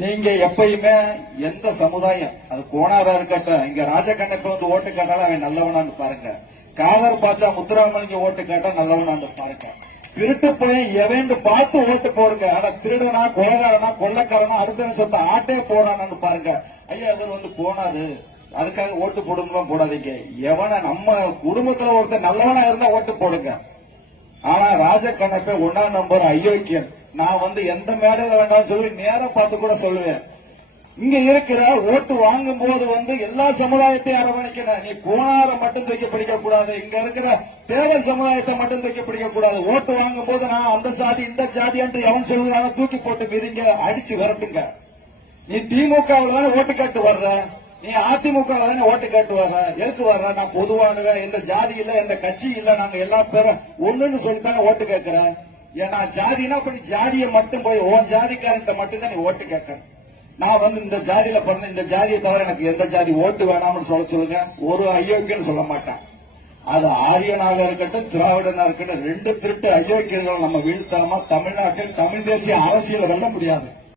நீங்க எப்பயுமே எந்த சமுதாயம் அது கோணாரா இருக்கட்டும், இங்க ராஜகண்ணப்ப வந்து ஓட்டு கேட்டாலும் அவன் நல்லவனான்னு பாருங்க. காதர் பாச்சா முத்துராமலிங்க ஓட்டு கேட்டா நல்லவனான்னு பாருங்க. திருட்டு போய் எவன் பார்த்து ஓட்டு போடுங்க. ஆனா திருடனா, கொலகாரனா, கொள்ளக்காரனா, அடுத்த சொத்த ஆட்டே போடான்னு பாருங்க. ஐயா இவர் வந்து போனாரு அதுக்காக ஓட்டு போடுங்கலாம் போடாதீங்க. எவனை நம்ம குடும்பத்துல ஒருத்தர் நல்லவனா இருந்தா ஓட்டு போடுங்க. ஆனா ராஜகண்ணப்ப 1ஆம் நம்பர் அயோக்கியன். நான் வந்து எந்த மேடையில வேண்டாம் சொல்லி நேரம் பார்த்து கூட சொல்லுவேன். இங்க இருக்கிற ஓட்டு வாங்கும் போது வந்து எல்லா சமுதாயத்தையும் அரவணைக்கணும். நீ கோணார மட்டும் தூக்கி பிடிக்க கூடாது. இங்க இருக்கிற தேவர் சமுதாயத்தை மட்டும் தூக்கி பிடிக்க கூடாது. ஓட்டு வாங்கும் போது நான் அந்த சாதி இந்த சாதி என்று எவன் சொல்லுறாங்க தூக்கி போட்டு மிதிங்க, அடிச்சு விரட்டுங்க. நீ திமுகவில் தானே ஓட்டு கேட்டு வர்ற, நீ அதிமுக தானே ஓட்டு கேட்டு வர்ற. எதுக்கு வர்ற? நான் பொதுவானுங்க, எந்த ஜாதி இல்ல, எந்த கட்சி இல்ல, நாங்க எல்லா பேரும் ஒண்ணுன்னு சொல்லித்தானே ஓட்டு கேட்கிறேன். ஏன்னா ஜாதினா கொஞ்சம் ஜாதியை மட்டும் போய் உன் ஜாதிக்காரன்ட்ட மட்டும் தான் நீ ஓட்டு கேட்கணும். நான் வந்து இந்த ஜாதியில பிறந்த இந்த ஜாதியை தவிர எனக்கு எந்த ஜாதி ஓட்டு வேணாம்னு சொல்லுங்க. ஒரு அயோக்கியன்னு சொல்ல மாட்டேன். அது ஆரியனாக இருக்கட்டும், திராவிடனா இருக்கட்டும், 2 திருட்டு அயோக்கியர்கள் நம்ம வீழ்த்தாம தமிழ்நாட்டில் தமிழ் தேசிய அரசியல் வெல்ல முடியாது.